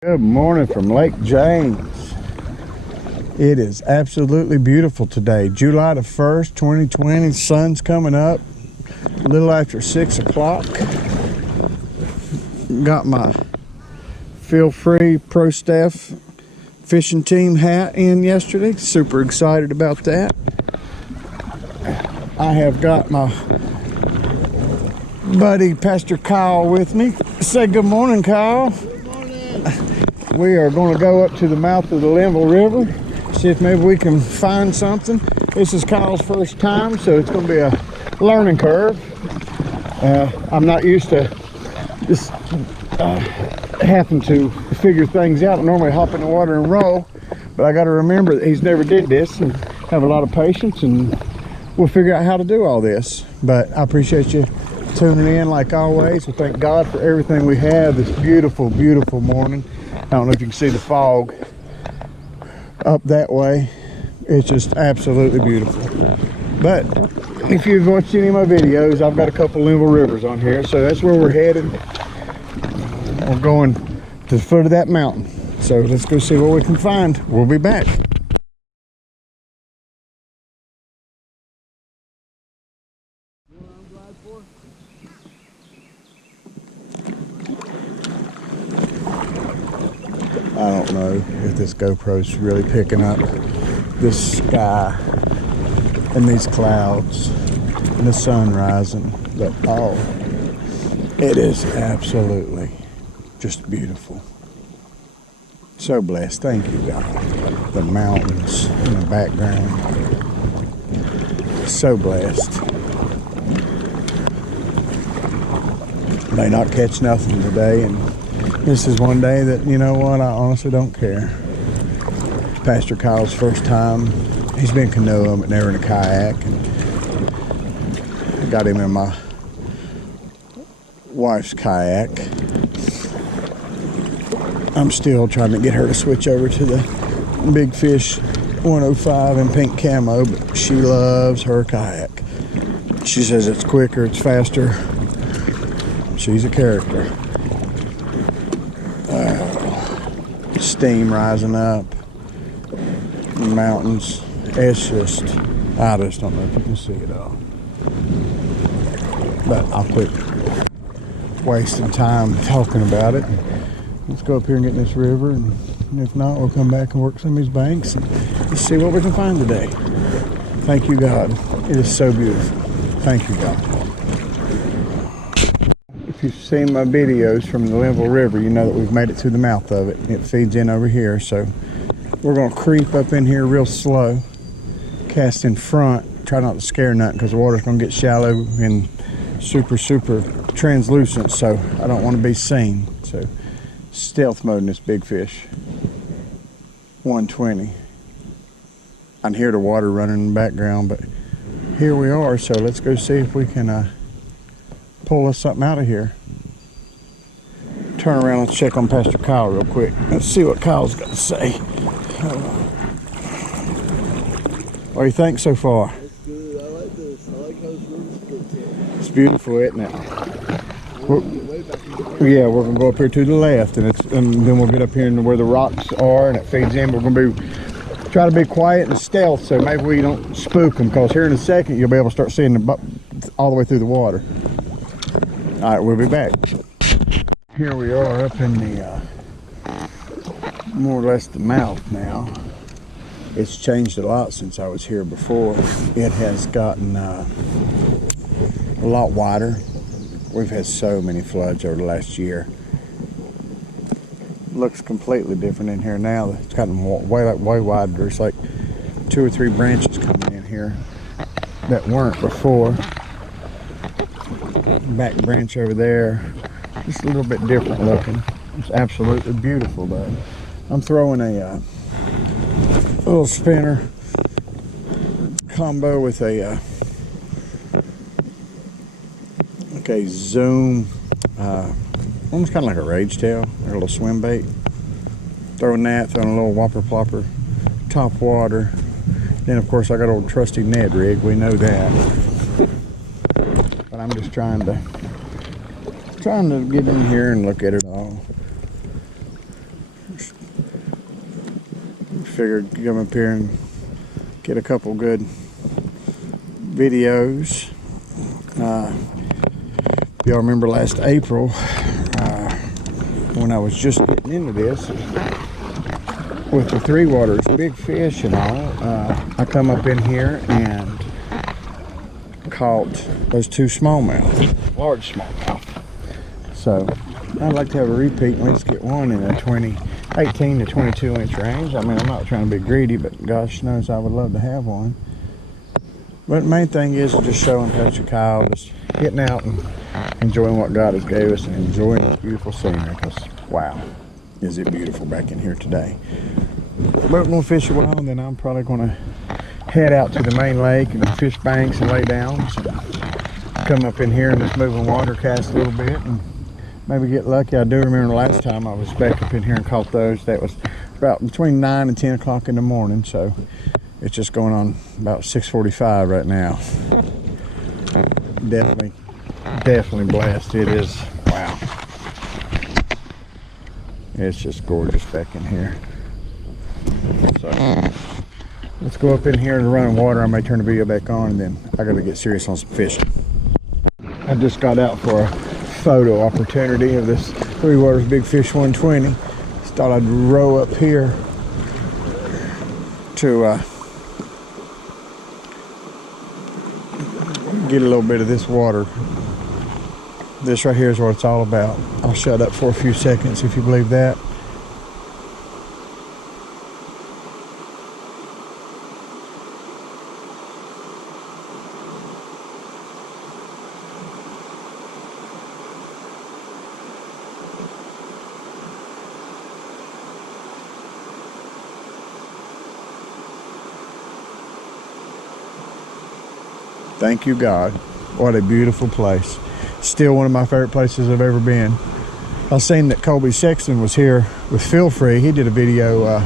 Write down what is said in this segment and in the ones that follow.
Good morning from Lake James. It is absolutely beautiful today, July the 1st, 2020. Sun's coming up a little after 6 o'clock. Got my Feel Free Pro Staff fishing team hat in yesterday. Super excited about that. I have got my buddy Pastor Kyle with me. Say good morning, Kyle. We are going to go up to the mouth of the Linville River, see if maybe we can find something. This is Kyle's first time, so it's going to be a learning curve. I'm not used to just having to figure things out. I normally hop in the water and roll, but I got to remember that he's never did this and have a lot of patience, and we'll figure out how to do all this. But I appreciate you tuning in like always. We thank God for everything we have this beautiful, beautiful morning. I don't know if you can see the fog up that way. It's just absolutely beautiful. But if you've watched any of my videos, I've got a couple Linville rivers on here, so that's where we're headed. We're going to the foot of that mountain, so let's go see what we can find. We'll be back. I don't know if this GoPro's really picking up this sky and these clouds and the sun rising, but oh, it is absolutely just beautiful. So blessed. Thank you, God. The mountains in the background. So blessed. May not catch nothing today, and this is one day that, you know what, I honestly don't care. Pastor Kyle's first time. He's been canoeing, but never in a kayak. And I got him in my wife's kayak. I'm still trying to get her to switch over to the Big Fish 105 in pink camo, but she loves her kayak. She says it's quicker, it's faster. She's a character. Steam rising up, mountains. It's just, I just don't know if you can see it all. But I'll quit wasting time talking about it. Let's go up here and get in this river, and if not, we'll come back and work some of these banks and let's see what we can find today. Thank you, God. It is so beautiful. Thank you, God. If you've seen my videos from the Linville River, you know that we've made it to the mouth of it. It feeds in over here, so we're going to creep up in here real slow, cast in front, try not to scare nothing because the water's going to get shallow and super translucent, so I don't want to be seen. So stealth mode in this big fish. 120. I can hear the water running in the background, but here we are, so let's go see if we can pull us something out of here. Turn around and check on Pastor Kyle real quick. Let's see what Kyle's got to say. What do you think so far? It's good. I like this. I like how this river's built in. It's beautiful, isn't it? Yeah, we're gonna go up here to the left, and then we'll get up here where the rocks are, and it feeds in. We're gonna try to be quiet and stealth, so maybe we don't spook them. Because here in a second, you'll be able to start seeing all the way through the water. All right, we'll be back. Here we are up in the, more or less the mouth now. It's changed a lot since I was here before. It has gotten a lot wider. We've had so many floods over the last year. Looks completely different in here now. It's gotten way wider. There's like 2 or 3 branches coming in here that weren't before. Back branch over there, just a little bit different looking. It's absolutely beautiful though. I'm throwing a little spinner combo with a zoom, almost kind of like a rage tail or a little swim bait. Throwing a little whopper plopper top water. Then of course I got old trusty Ned rig, we know that. But I'm just trying to get in here and look at it all. waters. Figured come up here and get a couple good videos. Y'all remember last April when I was just getting into this with the three waters, big fish and all, I come up in here and caught those two smallmouth, large smallmouth. So I'd like to have a repeat and let's get one in a 18 to 22 inch range. I mean, I'm not trying to be greedy, but gosh knows I would love to have one. But the main thing is just showing Coach Kyle, just getting out and enjoying what God has gave us and enjoying this beautiful scenery, because wow, is it beautiful back in here today. But I'm going to fish a while, and then I'm probably going to head out to the main lake and fish banks and lay down. So come up in here in this moving water, cast a little bit, and maybe get lucky. I do remember the last time I was back up in here and caught those. That was about between 9 and 10 o'clock in the morning, so it's just going on about 6:45 right now. Definitely blessed. It is, wow. It's just gorgeous back in here. So let's go up in here and run water. I may turn the video back on, and then I gotta get serious on some fishing. I just got out for a photo opportunity of this Three Waters Big Fish 120. Just thought I'd row up here to get a little bit of this water. This right here is what it's all about. I'll shut up for a few seconds if you believe that. Thank you, God. What a beautiful place. Still one of my favorite places I've ever been. I seen that Colby Sexton was here with Feel Free. He did a video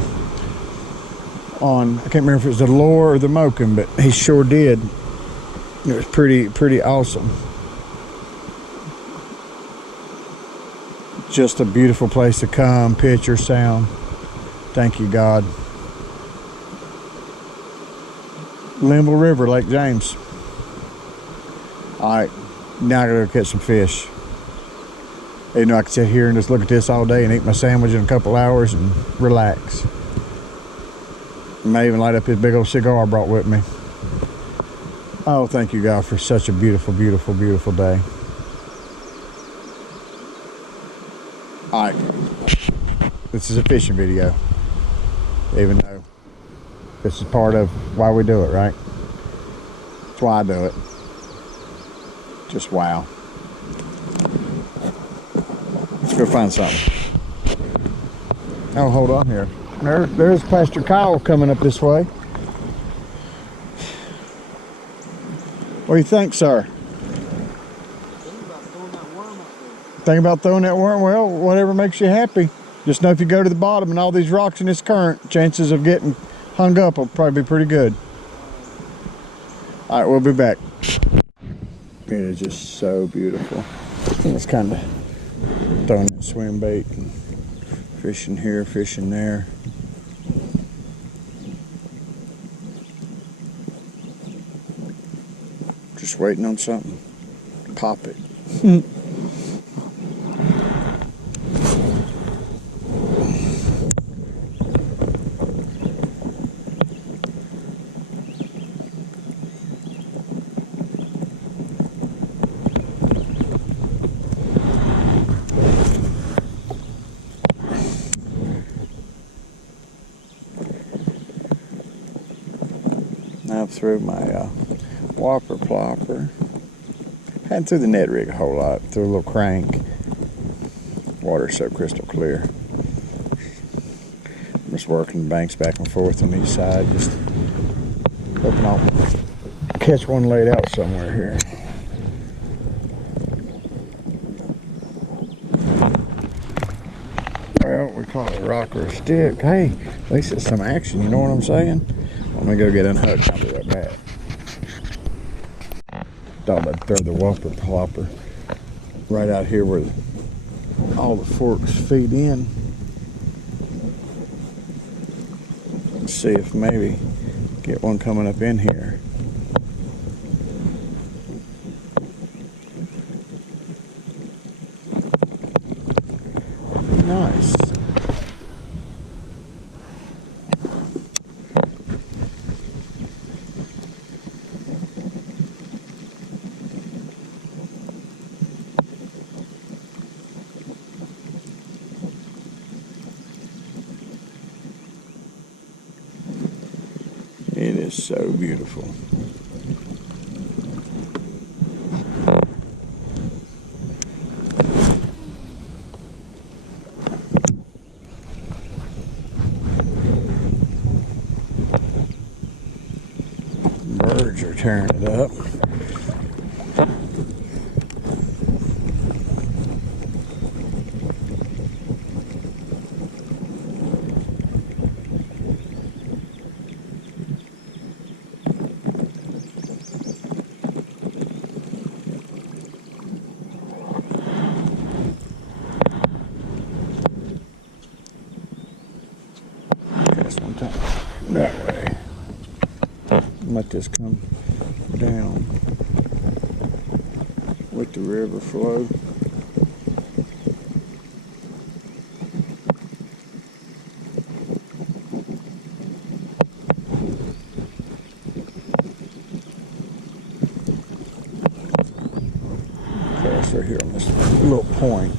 on, I can't remember if it was the lure or the Moken, but he sure did. It was pretty awesome. Just a beautiful place to come, picture, sound. Thank you, God. Linville River, Lake James. All right, now I gotta go catch some fish. You know, I could sit here and just look at this all day and eat my sandwich in a couple hours and relax. I may even light up this big old cigar I brought with me. Oh, thank you, God, for such a beautiful, beautiful, beautiful day. All right, this is a fishing video, even though this is part of why we do it, right? That's why I do it. Just wow. Let's go find something. Oh, hold on here. There's Pastor Kyle coming up this way. What do you think, sir? Think about throwing that worm? Well, whatever makes you happy. Just know if you go to the bottom and all these rocks in this current, chances of getting hung up will probably be pretty good. All right, we'll be back. It is just so beautiful. It's kind of throwing that swim bait and fishing here, fishing there. Just waiting on something. Pop it. Now through my whopper plopper. Hadn't threw the net rig a whole lot. Threw a little crank. Water's so crystal clear. I'm just working the banks back and forth on each side, just hoping I'll catch one laid out somewhere here. Well, we call it a rock or a stick. Hey, at least it's some action, you know what I'm saying? Let me go get unhooked. I'll be right back. Thought I'd throw the whopper plopper right out here where all the forks feed in. Let's see if maybe get one coming up in here. Nice. It is so beautiful. Birds are tearing it up. One time that way. Let this come down with the river flow. Across right here on this little point.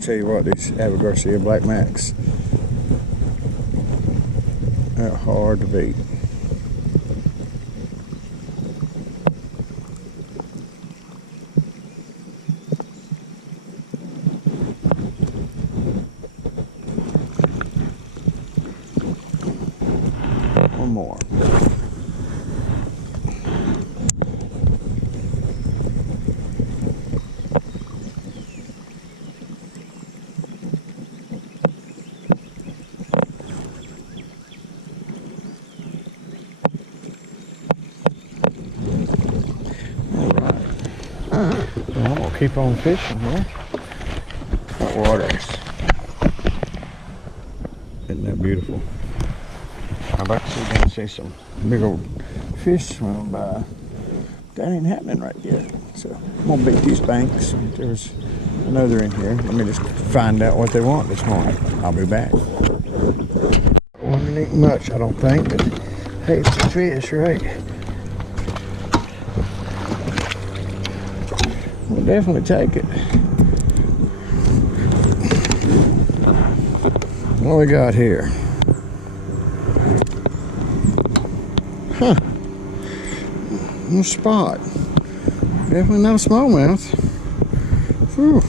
Tell you what, these Garcia Black Macs, they're hard to beat. One more. I'm gonna keep on fishing here. That water's, isn't that beautiful? I'd like to see down see some big old fish swim by. That ain't happening right yet. So I'm gonna beat these banks. There's another in here. Let me just find out what they want this morning. I'll be back. Won't eat much, I don't think, but hey, it's a fish, right? We'll definitely take it. What we got here? Huh. No spot. Definitely not a smallmouth. Whew.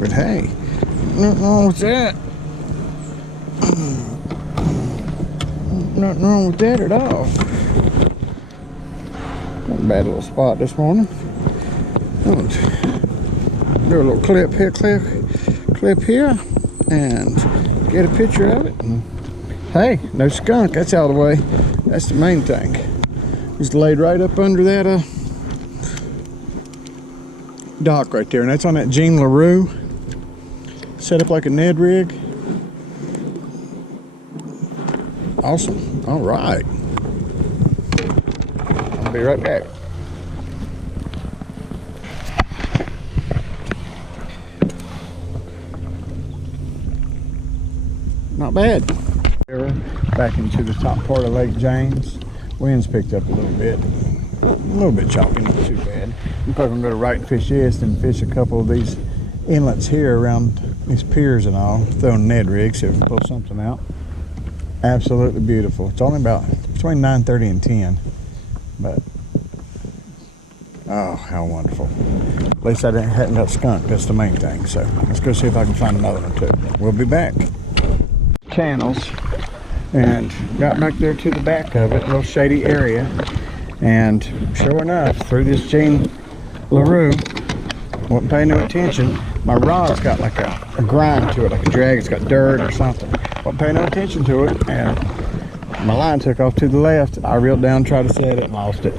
But hey, nothing wrong with that. Nothing wrong with that at all. Not a bad little spot this morning. Do a little clip here, and get a picture of it. And hey, no skunk. That's out of the way. That's the main thing. He's laid right up under that dock right there, and that's on that Jean LaRue. Set up like a Ned rig. Awesome. All right. I'll be right back. Not bad. Back into the top part of Lake James. Wind's picked up a little bit choppy, not too bad. I'm probably gonna go to right and fish this, and fish a couple of these inlets here around these piers and all. Throw a Ned rig, see if we can pull something out. Absolutely beautiful. It's only about between 9:30 and 10, but oh, how wonderful. At least I hadn't got skunked. That's the main thing. So let's go see if I can find another one too. We'll be back. Channels, and got back there to the back of it, a little shady area, and sure enough, through this Jean LaRue. Wasn't paying no attention. My rod's got like a grind to it, like a drag. It's got dirt or something. Wasn't paying no attention to it, and my line took off to the left. I reeled down, tried to set it, and lost it.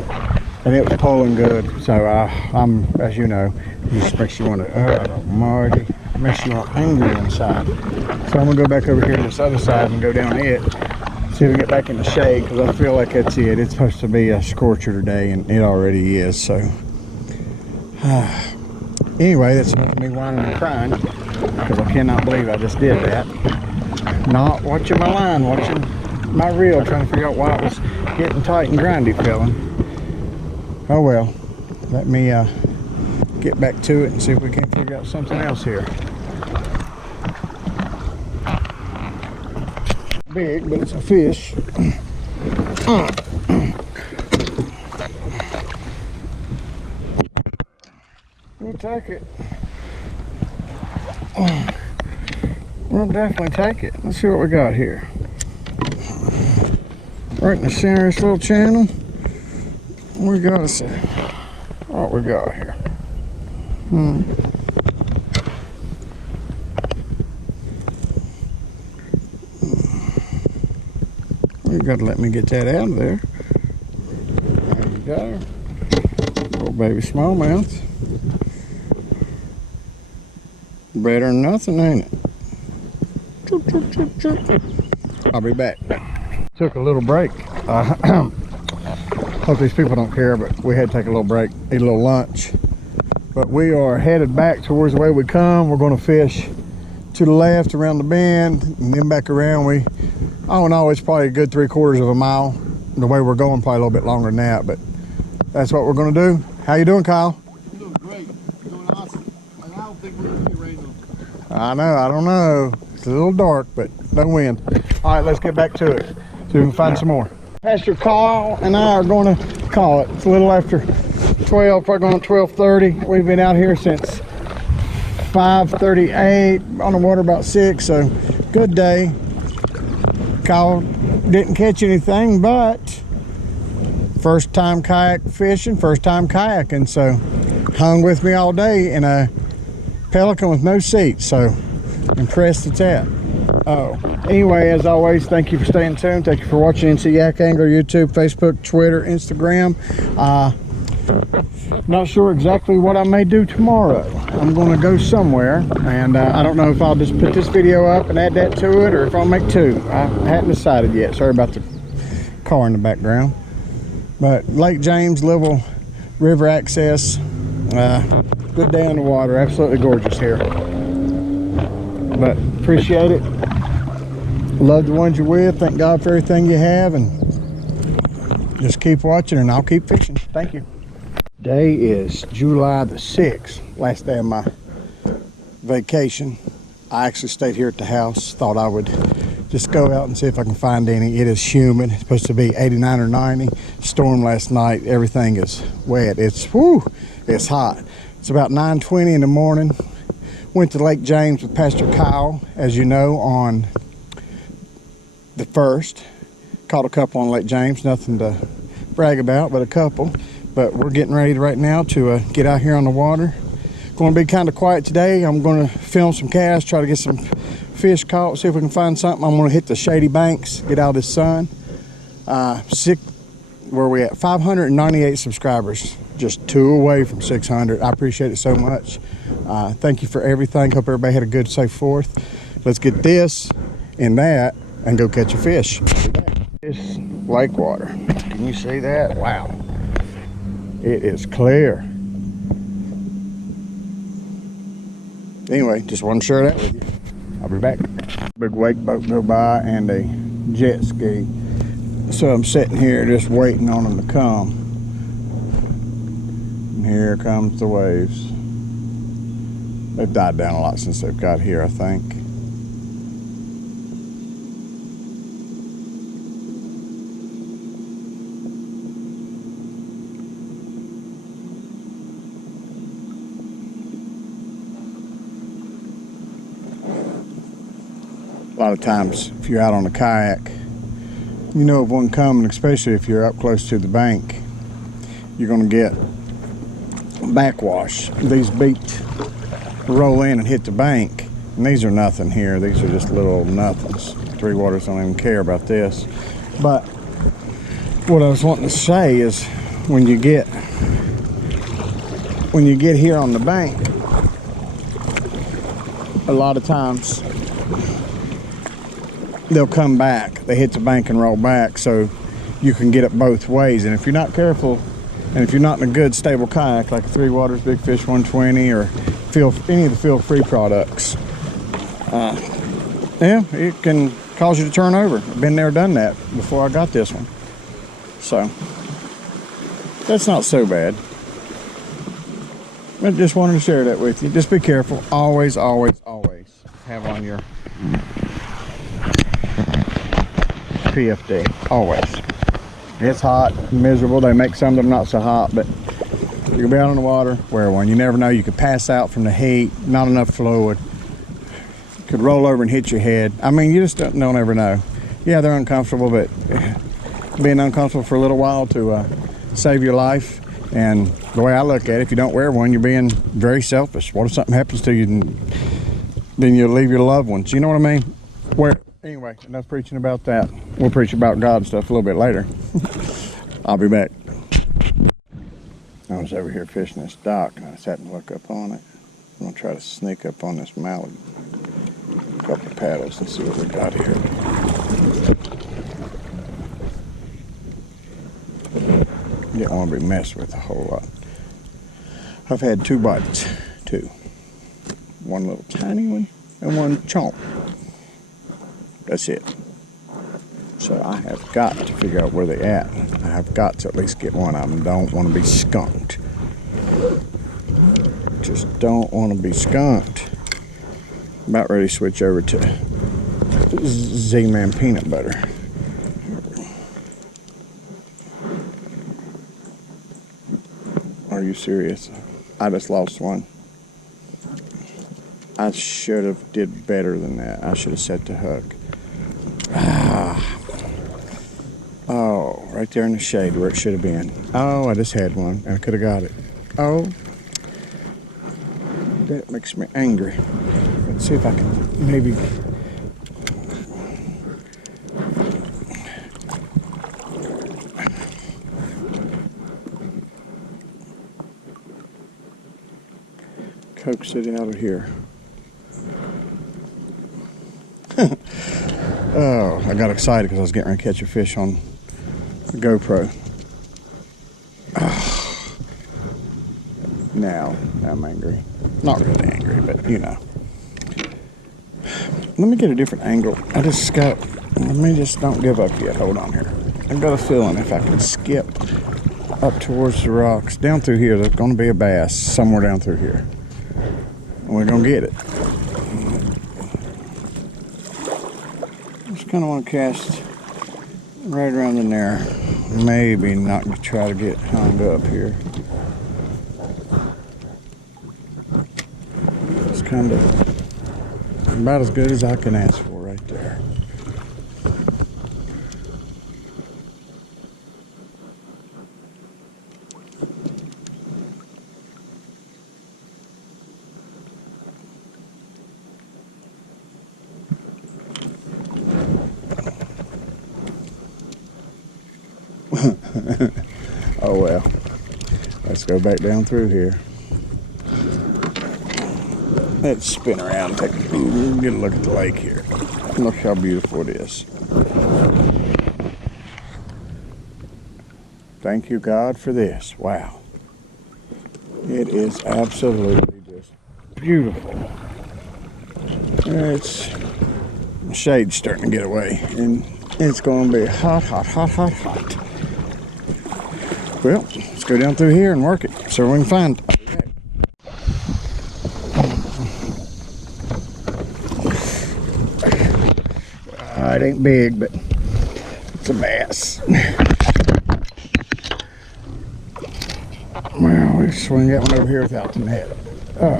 And it was pulling good. So I'm, as you know, it just makes you want to, oh, Marty, makes you want angry inside. So I'm gonna go back over here to this other side and go down it. See if we get back in the shade, because I feel like that's it. It's supposed to be a scorcher today, and it already is. So anyway, that's enough of me whining and crying, because I cannot believe I just did that. Not watching my line, watching my reel, trying to figure out why it was getting tight and grindy feeling. Oh well, let me get back to it and see if we can figure out something else here. Big, but it's a fish. We'll take it. We'll definitely take it. Let's see what we got here. Right in the center of this little channel. We gotta see what we got here. You gotta let me get that out of there. There you go. Little baby smallmouth. Better than nothing, ain't it? Choop, choop, choop, choop. I'll be back. Took a little break. Hope these people don't care, but we had to take a little break, eat a little lunch. But we are headed back towards the way we come. We're going to fish to the left around the bend and then back around. I don't know, it's probably a good 3/4 of a mile. The way we're going, probably a little bit longer than that, but that's what we're going to do. How you doing, Kyle? I'm doing great. I'm doing awesome. And I don't think we're going to get rain on. I don't know. It's a little dark, but no wind. All right, let's get back to it so we can find some more. Pastor Kyle and I are going to call it. It's a little after 12, probably going to 12:30. We've been out here since 5:38, on the water about 6, so good day. Kyle didn't catch anything, but first time kayak fishing, first time kayaking, so hung with me all day in a Pelican with no seat, so impressed at that. Oh, anyway, as always, thank you for staying tuned. Thank you for watching NC Yak Angler, YouTube, Facebook, Twitter, Instagram. Not sure exactly what I may do tomorrow. I'm going to go somewhere, and I don't know if I'll just put this video up and add that to it, or if I'll make two. I hadn't decided yet. Sorry about the car in the background. But Lake James, Linville River access. Good day on the water. Absolutely gorgeous here. But appreciate it. Love the ones you're with. Thank God for everything you have, and just keep watching, and I'll keep fishing. Thank you. Today is July the 6th, last day of my vacation. I actually stayed here at the house. Thought I would just go out and see if I can find any. It is humid. It's supposed to be 89 or 90. Storm last night. Everything is wet. It's hot. It's about 9:20 in the morning. Went to Lake James with Pastor Kyle, as you know, on the 1st. Caught a couple on Lake James. Nothing to brag about, but a couple. But we're getting ready right now to get out here on the water. Going to be kind of quiet today. I'm going to film some casts, try to get some fish caught, see if we can find something. I'm going to hit the shady banks, get out of the sun. Where are we at? 598 subscribers, just 2 away from 600. I appreciate it so much. Thank you for everything. Hope everybody had a good, safe 4th. Let's get this and that and go catch a fish. This lake water. Can you see that? Wow. It is clear. Anyway, just wanted to share that with you. I'll be back. Big wake boat go by and a jet ski. So I'm sitting here just waiting on them to come. And here comes the waves. They've died down a lot since they've got here, I think. A lot of times, if you're out on a kayak, you know of one coming, especially if you're up close to the bank. You're going to get backwash. These beat roll in and hit the bank, and these are nothing here. These are just little nothings. Three Waters don't even care about this. But what I was wanting to say is when you get here on the bank, a lot of times they'll come back. They hit the bank and roll back, so you can get it both ways. And if you're not careful, and if you're not in a good stable kayak like a Three Waters Big Fish 120 or any of the Feel Free products, yeah, it can cause you to turn over. I've been there, done that before I got this one. So that's not so bad. I just wanted to share that with you. Just be careful. Always, always, always have on your PFD. Always. It's hot, miserable. They make some of them not so hot, but you can be out on the water, wear one. You never know. You could pass out from the heat, not enough fluid. Could roll over and hit your head. I mean, you just don't ever know. Yeah, they're uncomfortable, but being uncomfortable for a little while to save your life. And the way I look at it, if you don't wear one, you're being very selfish. What if something happens to you, then you'll leave your loved ones? You know what I mean? Anyway, enough preaching about that. We'll preach about God and stuff a little bit later. I'll be back. I was over here fishing this dock, and I just happened to look up on it. I'm gonna try to sneak up on this mallet. A couple of paddles and see what we got here. You don't want to be messed with a whole lot. I've had two bites, two. One little tiny one and one chomp. That's it. So I have got to figure out where they're at. I have got to at least get one of them. Don't want to be skunked. Just don't want to be skunked. About ready to switch over to Z-Man peanut butter. Are you serious? I just lost one. I should have did better than that. I should have set the hook. Oh, right there in the shade where it should have been. Oh, I just had one and I could have got it. Oh, that makes me angry. Let's see if I can maybe. Coax it out of here. Oh, I got excited because I was getting ready to catch a fish on the GoPro. Oh. Now I'm angry. Not really angry, but you know. Let me get a different angle. Let me just don't give up yet. Hold on here. I've got a feeling if I can skip up towards the rocks, down through here, there's going to be a bass somewhere down through here. And we're going to get it. Just kind of want to cast right around in there. Maybe not try to get hung up here. It's kind of about as good as I can ask for right there. Oh well, let's go back down through here. Let's spin around and get a look at the lake here. Look how beautiful it is. Thank you, God, for this. Wow. It is absolutely just beautiful. The shade's starting to get away, and it's going to be hot, hot, hot, hot, hot. Well, let's go down through here and work it so we can find it. It ain't big, but it's a bass. Well, we swing that one over here without the net. Oh.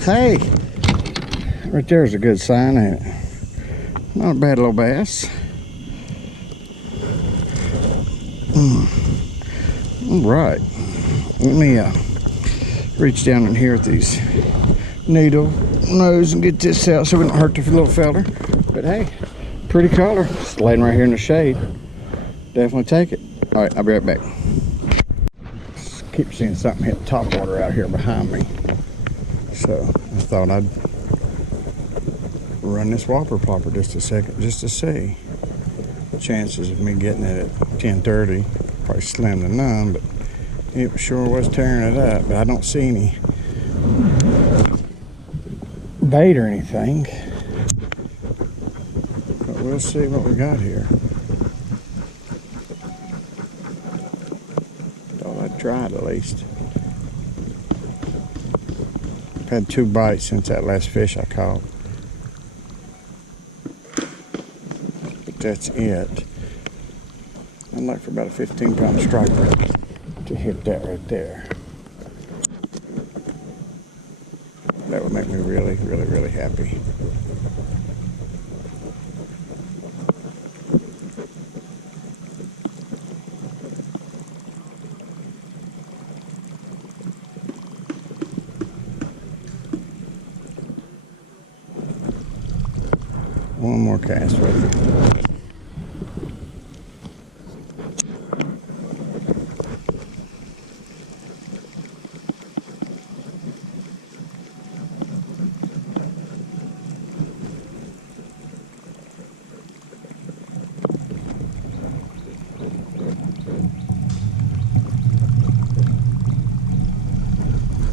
Hey, right there's a good sign, ain't it? Not a bad little bass. All right, let me reach down in here with these needle nose and get this out so we don't hurt the little fella. But hey, pretty color. It's laying right here in the shade. Definitely take it. All right, I'll be right back. Keep seeing something hit top water out here behind me, so I thought I'd run this whopper plopper just a second just to see. Chances of me getting it at 10:30 probably slim to none, but it sure was tearing it up. But I don't see any bait or anything, but we'll see what we got here. Tried at least. I've had 2 bites since that last fish I caught, but that's it. I'd like for about a 15-pound striper to hit that right there. That would make me really, really, really happy. One more cast with it.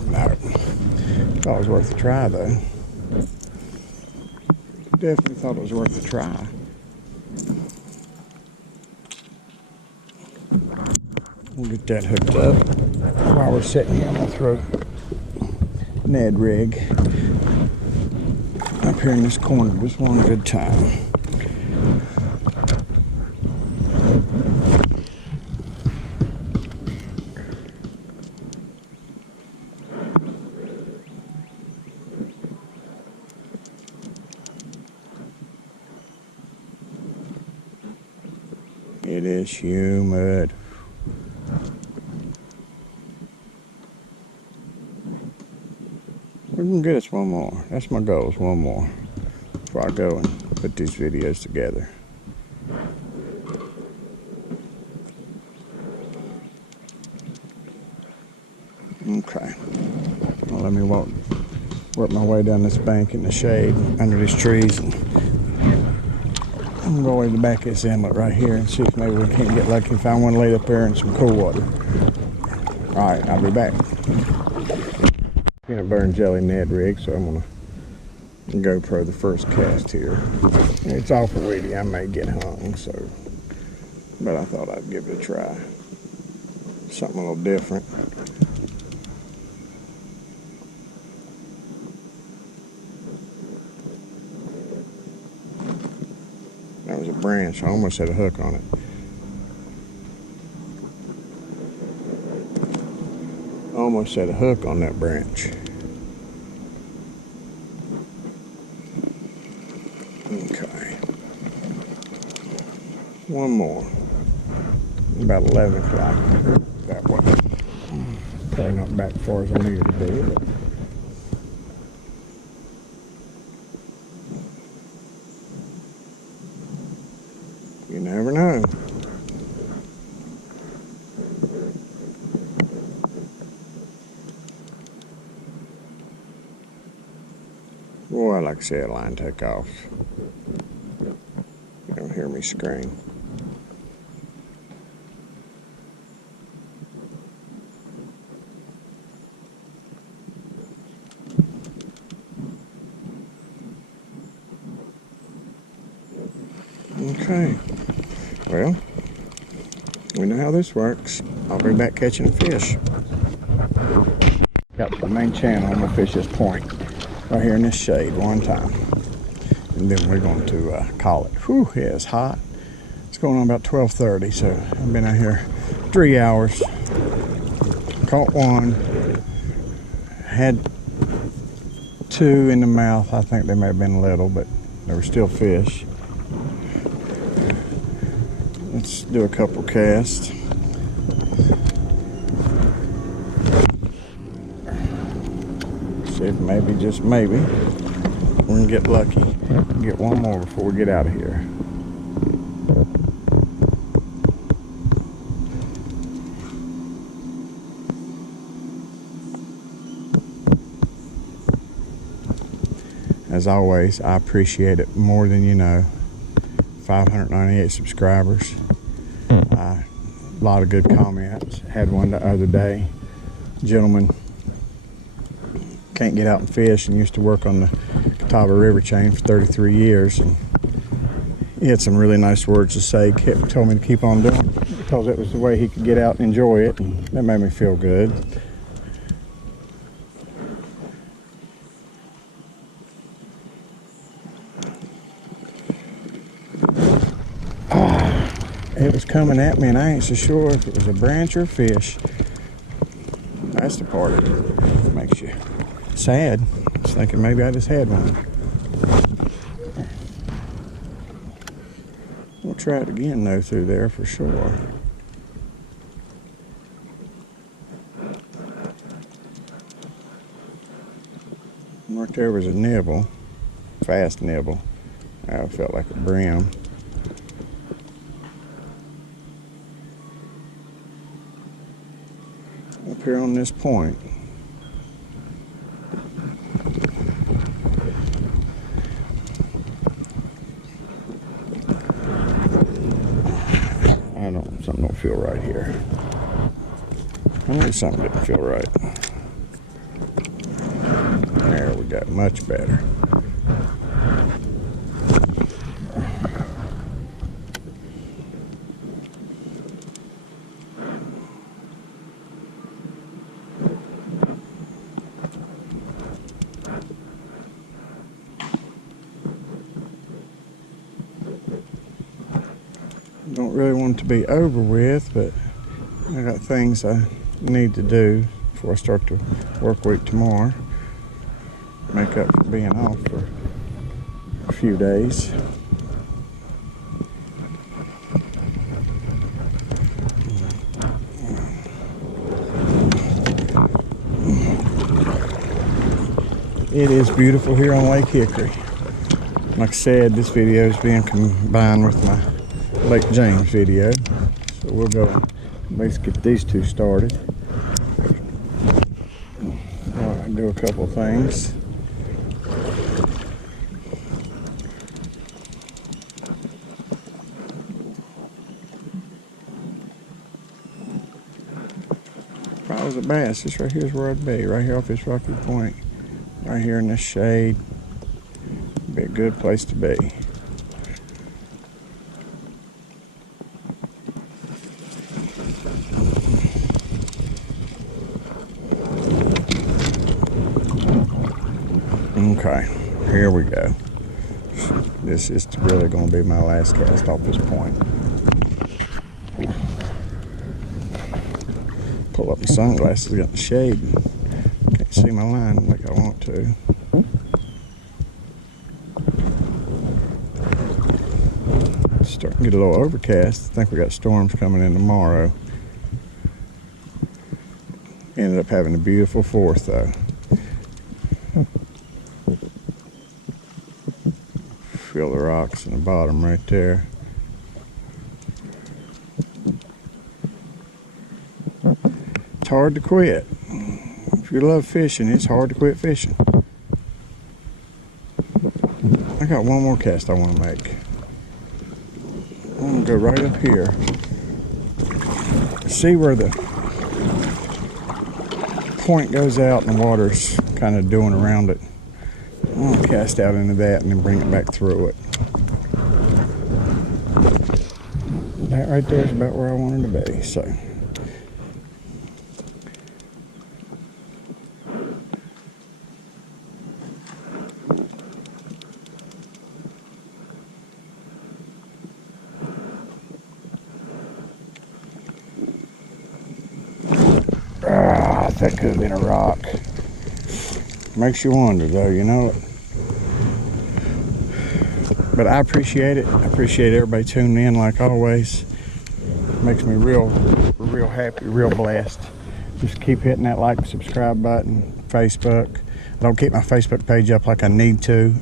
No, thought it was worth a try though. Definitely thought it was worth a try. We'll get that hooked up. While we're sitting here, I'm gonna throw Ned rig up here in this corner just one good time. It is humid. We're gonna get us one more. That's my goal, is one more before I go and put these videos together. Okay. Well, let me work my way down this bank in the shade under these trees, and I'm gonna go over to the back of this inlet right here and see if maybe we can't get lucky and find one laid up there in some cool water. All right, I'll be back. Peanut butter and jelly Ned rig, so I'm gonna GoPro the first cast here. It's awful weedy, I may get hung, so, but I thought I'd give it a try. Something a little different. That was a branch. I almost had a hook on it. Almost had a hook on that branch. Okay. One more. About 11 o'clock. That way. Probably not back as far as I needed to be. But you never know. Boy, I like to see that line take off. You don't hear me scream. Okay. Well, we know how this works. I'll be back catching a fish. Got the main channel. I'm gonna fish this point right here in this shade one time, and then we're going to call it. Whew, yeah, it's hot. It's going on about 12:30, so I've been out here 3 hours. Caught one. Had 2 in the mouth. I think they may have been little, but they were still fish. Let's do a couple casts. See if maybe, just maybe, we can get lucky. Get one more before we get out of here. As always, I appreciate it more than you know. 598 subscribers. A lot of good comments. Had one the other day. Gentleman can't get out and fish and used to work on the Catawba River chain for 33 years. And he had some really nice words to say. Told me to keep on doing it because it was the way he could get out and enjoy it. And that made me feel good. It was coming at me and I ain't so sure if it was a branch or a fish. That's the part that makes you sad. I was thinking maybe I just had one. We'll try it again though through there for sure. Right there was a nibble, fast nibble. I felt like a brim. Up here on this point. Something don't feel right here. I knew something didn't feel right. There we go, much better. Don't really want it to be over with, but I got things I need to do before I start the work week tomorrow. Make up for being off for a few days. It is beautiful here on Lake Hickory. Like I said, this video is being combined with my Lake James video, so we'll go at least get these two started. I'll do a couple of things. If I was a bass, this right here is where I'd be, right here off this rocky point, right here in this shade. Be a good place to be. Okay, here we go. This is really going to be my last cast off this point. Pull up my sunglasses, got the shade. Can't see my line like I want to. It's starting to get a little overcast. I think we got storms coming in tomorrow. Ended up having a beautiful 4th though. Feel the rocks in the bottom right there. It's hard to quit. If you love fishing, it's hard to quit fishing. I got one more cast I want to make. I'm going to go right up here. See where the point goes out and the water's kind of doing around it. I'm going to cast out into that and then bring it back through it. That right there is about where I wanted to be, so. That could have been a rock. Makes you wonder though, you know. But I appreciate it. I appreciate everybody tuning in like always. Makes me real happy, real blessed. Just keep hitting that like and subscribe button. Facebook. I don't keep my Facebook page up like I need to.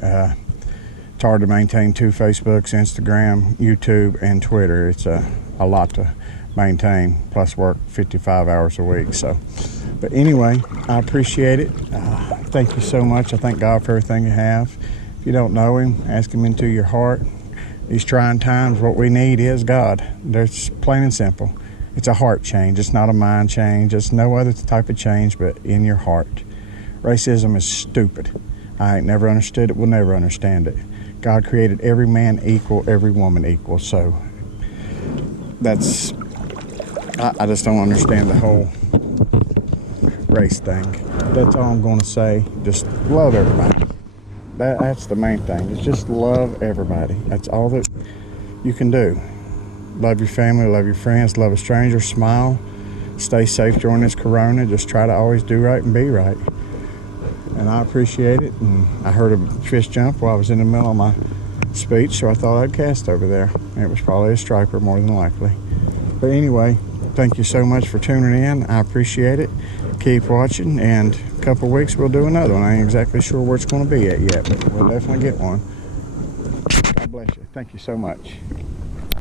It's hard to maintain 2 Facebooks, Instagram, YouTube, and Twitter. It's a lot to maintain, plus work 55 hours a week. So, but anyway, I appreciate it. Thank you so much. I thank God for everything you have. If you don't know him, ask him into your heart. These trying times, what we need is God. That's plain and simple. It's a heart change. It's not a mind change. It's no other type of change but in your heart. Racism is stupid. I ain't never understood it, will never understand it. God created every man equal, every woman equal. So that's, I just don't understand the whole race thing. That's all I'm going to say. Just love everybody. That's the main thing. It's just love everybody. That's all that you can do. Love your family, love your friends, love a stranger, smile, stay safe during this corona. Just try to always do right and be right. And I appreciate it. And I heard a fish jump while I was in the middle of my speech, so I thought I'd cast over there. And it was probably a striper more than likely. But anyway, thank you so much for tuning in. I appreciate it. Keep watching, and a couple weeks we'll do another one. I ain't exactly sure where it's going to be at yet, but we'll definitely get one. God bless you. Thank you so much.